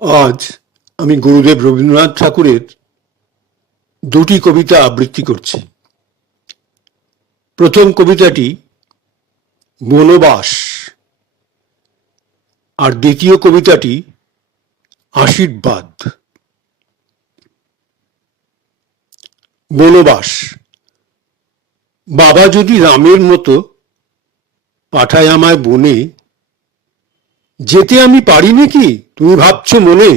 আজ আমি গুরুদেব রবীন্দ্রনাথ ঠাকুরের দুটি কবিতা আবৃত্তি করছি। প্রথম কবিতাটি বনবাস আর দ্বিতীয় কবিতাটি আশীর্বাদ। বনবাস। বাবা যদি রামের মতো পাঠায় আমায় বনে, যেতে আমি পারি নাকি তুমি ভাবছো মনে?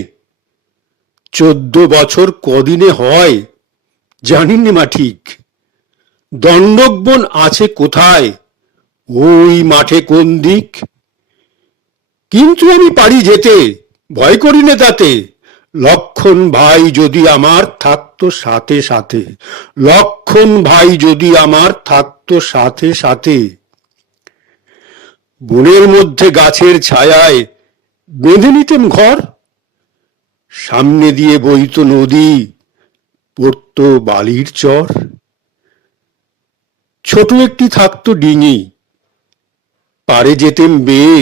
14 বছর কদিনে হয় জানি না মা ঠিক। দণ্ডক বন আছে কোথায়, ওই মাঠে কোন দিক? কিন্তু আমি পারি যেতে, ভয় করি না তাতে। লক্ষণ ভাই যদি আমার থাকতো সাথে সাথে, লক্ষণ ভাই যদি আমার থাকতো সাথে সাথে। বনের মধ্যে গাছের ছায়ায় বেঁধে নিতেম ঘর, সামনে দিয়ে বইতো নদী, পড়তো বালির চর। ছোট একটি থাকতো ডিঙি, পারে যেতেম বেয়ে,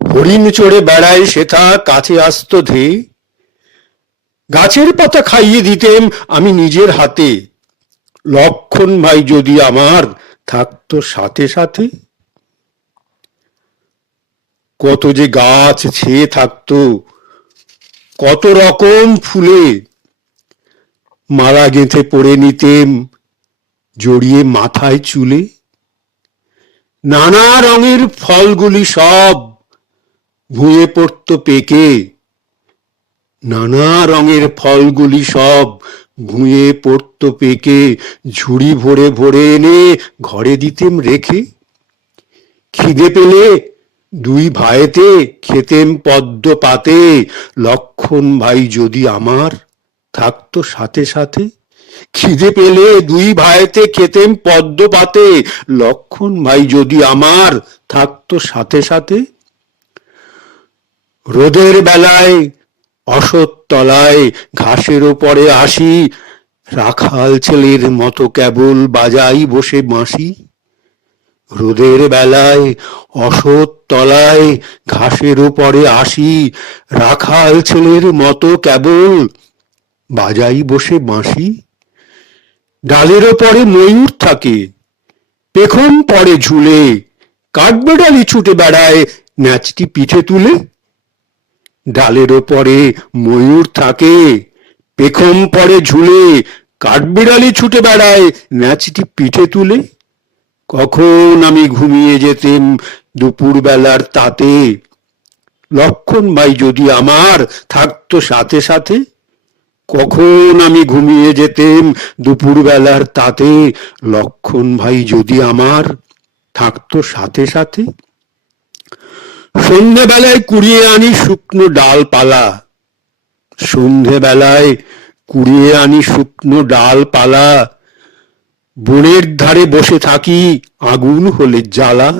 হরিণ চড়ে বেড়ায় সেথা কাছে আসতো ধেয়ে। গাছের পাতা খাইয়ে দিতেম আমি নিজের হাতে, লক্ষণ ভাই যদি আমার থাকতো সাথে সাথে। কত যে গাছ ছেয়ে থাকতো, কত রকম ফুলে, মালা গেঁথে পড়ে নিতেম জড়িয়ে মাথায় চুলে। নানা রঙের ফলগুলি সব ভুঁয়ে পড়তো পেকে, নানা রঙের ফলগুলি সব ভুঁয়ে পড়তো পেকে। ঝুড়ি ভরে ভরে এনে ঘরে দিতেম রেখে। খিদে পেলে দুই ভাইতে খেতেম পদ্ম পাতে, লক্ষণ ভাই যদি আমার থাকতো সাথে সাথে। খিদে পেলে দুই ভাইতে খেতেম পদ্ম পাতে, লক্ষণ ভাই যদি আমার থাকতো সাথে সাথে। রোদের বেলায় অসৎ তলায় ঘাসের ওপরে আসি, রাখাল ছেলের মতো কেবল বাজাই বসে বাঁশি। রোদের বেলায় অসৎ তলায় ঘাসের ওপরে আসি, রাখাল ছেলের মতো কেবল বাজাই বসে বাঁশি। ডালের ওপরে ময়ূর থাকে, পেখম পড়ে ঝুলে, কাঠবেড়ালি ছুটে বেড়ায় ন্যাচটি পিঠে তুলে। ডালের ওপরে ময়ূর থাকে, পেখম পড়ে ঝুলে, কাঠবিড়ালি ছুটে বেড়ায় ন্যাচটি পিঠে তুলে। কখন আমি ঘুমিয়ে যেতেম দুপুর বেলার তাতে, লক্ষণ ভাই যদি আমার থাকতো সাথে সাথে। কখন আমি ঘুমিয়ে যেতেম দুপুর বেলার তাতে, লক্ষণ ভাই যদি আমার থাকতো সাথে সাথে। সন্ধ্যেবেলায় কুড়িয়ে আনি শুকনো ডালপালা, সন্ধ্যেবেলায় কুড়িয়ে আনি শুকনো ডালপালা। বনের ধারে বসে থাকি আগুন হলে জ্বালা।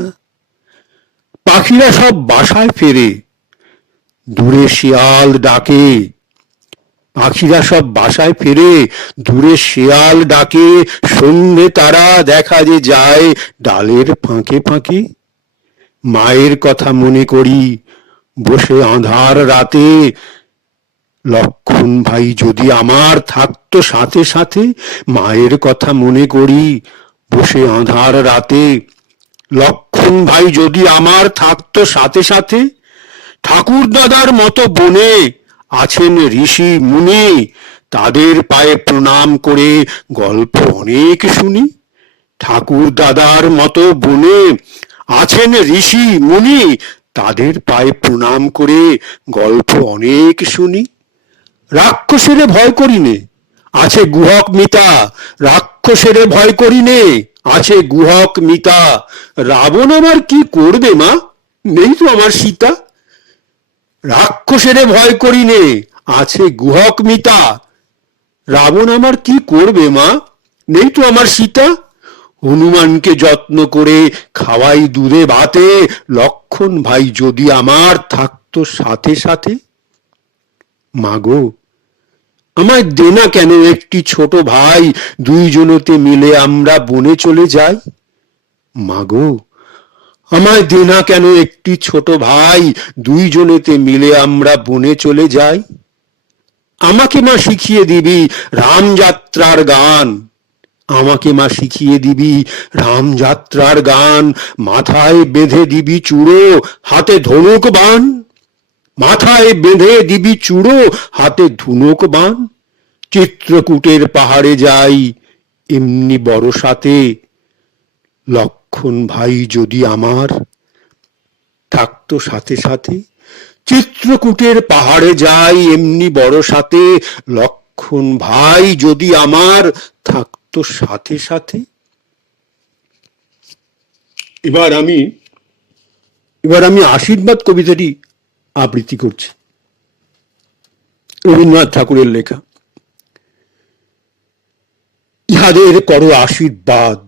পাখিরা সব বাসায় ফেরে, দূরে শিয়াল ডাকে। পাখিরা সব বাসায় ফেরে, দূরে শিয়াল ডাকে। সন্ধ্যে তারা দেখা যে যায় ডালের ফাঁকে ফাঁকে। মায়ের কথা মনে করি বসে আঁধার রাতে, লক্ষণ ভাই যদি আমার থাকতো সাথে সাথে। মায়ের কথা মনে করি বসে আঁধার রাতে, লক্ষণ ভাই যদি আমার থাকতো সাথে সাথে। ঠাকুর দাদার মতো বনে আছেন ঋষি মুনি, তাদের পায়ে প্রণাম করে গল্প অনেক শুনি। ঠাকুর দাদার মতো বনে আছেন ঋষি মুনি, তাদের পায়ে প্রণাম করে গল্প অনেক শুনি। রাক্ষসেরে ভয় করি নে, আছে গুহক মিতা। রাক্ষসেরে ভয় করি নে, আছে গুহক মিতা। রাবণ আমার কি করবে মা, নেই তো আমার সীতা। রাক্ষসেরে ভয় করি নে, আছে গুহক মিতা। রাবণ আমার কি করবে মা, নেই তো আমার সীতা। হনুমানকে যত্ন করে খাওয়াই দুধে ভাতে, লক্ষণ ভাই যদি আমার থাকতো সাথে সাথে। মাগো, আমায় দেনা কেন একটি ছোট ভাই, দুইজনতে মিলে আমরা বনে চলে যাই। মাগো, আমায় দে না কেন একটি ছোট ভাই, দুইজনেতে মিলে আমরা বনে চলে যাই। আমাকে মা শিখিয়ে দিবি রামযাত্রার গান, আমাকে মা শিখিয়ে দিবি রামযাত্রার গান, মাথায় বেঁধে দিবি চূড়ো, হাতে ধনুক বাণ, মাথায় বেঁধে দিবি চূড়ো, হাতে ধনুক বাণ। চিত্রকূটের পাহাড়ে যাই এমনি বড় সাথে, লক্ষণ ভাই যদি আমার থাকতো সাথে সাথে। চিত্রকূটের পাহাড়ে যাই এমনি বড় সাথে, লক্ষণ ভাই যদি আমার থাকতো সাথে সাথে। এবার আমি আশীর্বাদ কবিতাটি আবৃত্তি করছি, রবীন্দ্রনাথ ঠাকুরের লেখা। ইহাদের করো আশীর্বাদ,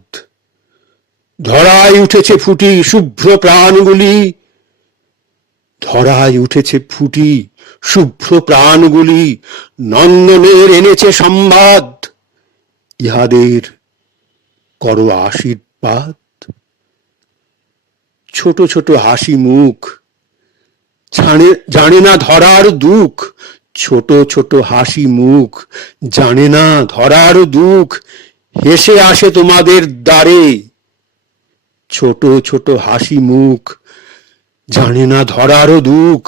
ধরায় উঠেছে ফুটি শুভ্র প্রাণগুলি, ধরায় উঠেছে ফুটি শুভ্র প্রাণগুলি, নন্দনের এনেছে সংবাদ, ইহাদের করো আশীর্বাদ। ছোট ছোট হাসি মুখ, জানে না ধরার দুঃখ, ছোট ছোট হাসি মুখ, জানে না ধরার দুঃখ, হেসে আসে তোমাদের দ্বারে। ছোট ছোট হাসি মুখ, জানে না ধরার দুঃখ,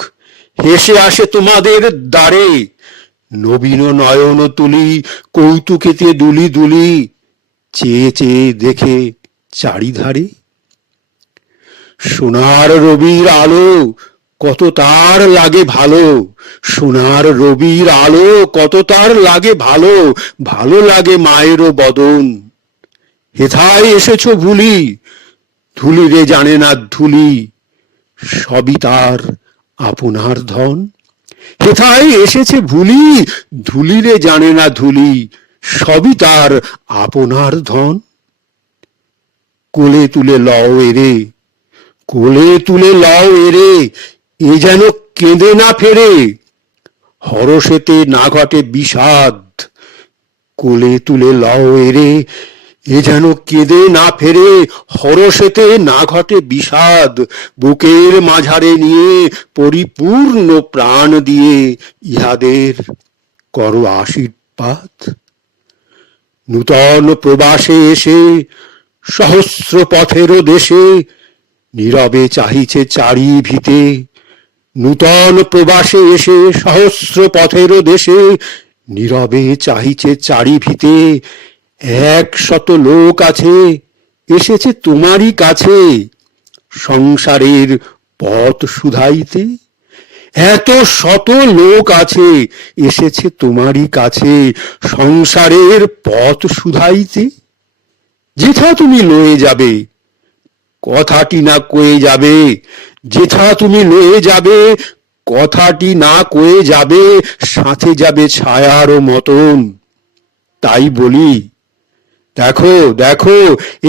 হেসে আসে তোমাদের দ্বারে। নবীন নয়ন তুলি কৌতুকেতে দুলি দুলি, চেয়ে চেয়ে দেখে চারিধারে। সোনার রবির আলো কত তার লাগে ভালো, সোনার রবির আলো কত তার লাগে ভালো, ভালো লাগে মায়েরও বদন। হেথায় এসেছো ভুলি, ধুলি রে জানে না ধুলি, সবই তার আপনার ধন। হেথায় এসেছে ভুলি, ধুলি রে জানে না ধুলি, সবই তার আপনার ধন। কোলে তুলে লও এরে, কোলে তুলে লও এরে, এ যেন কেঁদে না ফেরে, হরষেতে না ঘটে বিষাদ। কোলে তুলে লও এরে, এ যেন কেঁদে না ফেরে, হরষেতে না ঘটে বিষাদ। বুকের মাঝারে নিয়ে পরিপূর্ণ প্রাণ দিয়ে, ইহাদের করো আশীর্বাদ। নূতন প্রবাসে এসে সহস্র পথেরও দেশে, নীরবে চাহিছে চারি ভিতে। নূতন প্রবাসে এসে সহস্র পথেরও দেশে, নীরবে চাহিছে চারি ভিতে। 100 লোক আছে এসেছে তোমারই কাছে, সংসারের পথ শুধাইতে। এত শত লোক আছে এসেছে তোমারই কাছে, সংসারের পথ শুধাইতে। যেথা তুমি লয়ে যাবে, কথাটি না কয়ে যাবে, যেথা তুমি লয়ে যাবে, কথাটি না কয়ে যাবে, সাথে যাবে ছায়ারও মতন। তাই বলি, দেখো দেখো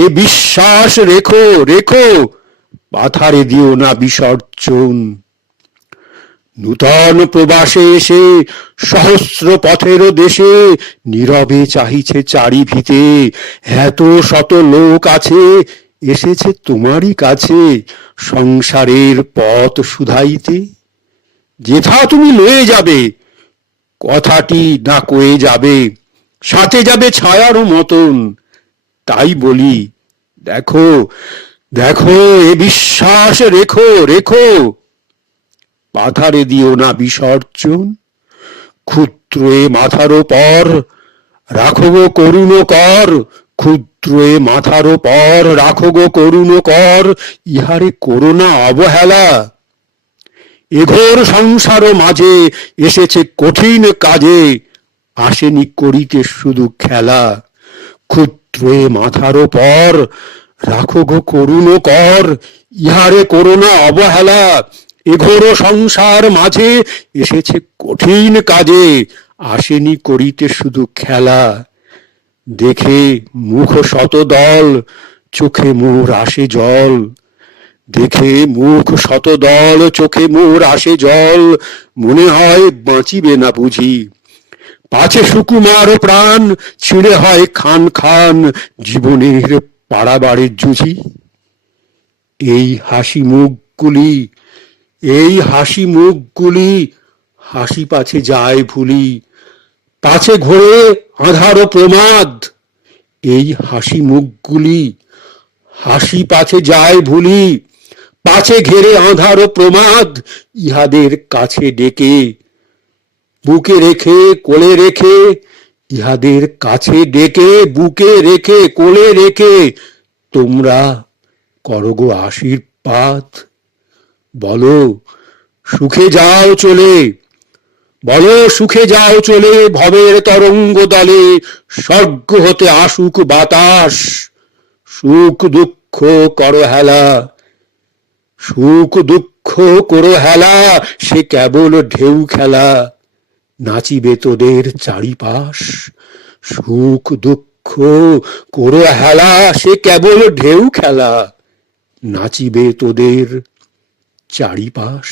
এ বিশ্বাস রেখো রেখো, পাথারে দিও না বিসর্জন। নূতন প্রবাসে এসে সহস্র পথেরও দেশে, নীরবে চাহিছে চারি ভিতে। এত শত লোক আছে এসেছে তোমারই কাছে, সংসারের পথ শুধাইতে। যেথা তুমি লয়ে যাবে, কথাটি না কয়ে যাবে, সাথে যাবে ছায়ারও মতন। তাই বলি, দেখো দেখো এ বিশ্বাস রেখো রেখো, পাথারে দিও না বিসর্জন। ক্ষুদ্র এ মাথার পর রাখো গো করুণ কর, ক্ষুদ্র এ মাথার পর রাখো গো করুণ কর, ইহারে করোনা অবহেলা। এঘোর সংসার মাঝে এসেছে কঠিন কাজে, আসেনি করিতে শুধু খেলা। ক্ষুদ্র এ মাথার পর রাখো গো করুণ কর, ইহারে করোনা অবহেলা। এঘোর সংসার মাঝে এসেছে কঠিন কাজে, আসেনি করিতে শুধু খেলা। দেখে মুখ শত দল, চোখে মোর আসে জল। দেখে মুখ শত দল, চোখে মোর আসে জল। মনে হয় বাঁচিবে না বুঝি, পাছে সুকুমার প্রাণ ছিঁড়ে হয় খান খান, জীবনের পাড়াবাড়ির জুঝি। এই হাসি মুখগুলি, এই হাসি মুখগুলি, হাসি পাছে যায় ভুলি, পাছে ঘোরে আঁধার ও প্রমাদ। এই হাসি মুখগুলি, হাসি পাছে যায় ভুলি, পাছে ঘেরে আঁধার ও প্রমাদ। ইহাদের কাছে ডেকে, বুকে রেখে কোলে রেখে, ইহাদের কাছে ডেকে বুকে রেখে কোলে রেখে তোমরা করো গো আশীর্বাদ। বলো সুখে যাও চলে, বলো সুখে যাও চলে, ভবের তরঙ্গ দলে স্বর্গ হতে আসুক বাতাস। সুখ দুঃখ করো হেলা, সুখ দুঃখ করো হেলা, সে কেবল ঢেউ খেলা, নাচিবে তোদের চারিপাশ। সুখ দুঃখ করো হেলা, সে কেবল ঢেউ খেলা, নাচিবে তোদের চারিপাশ।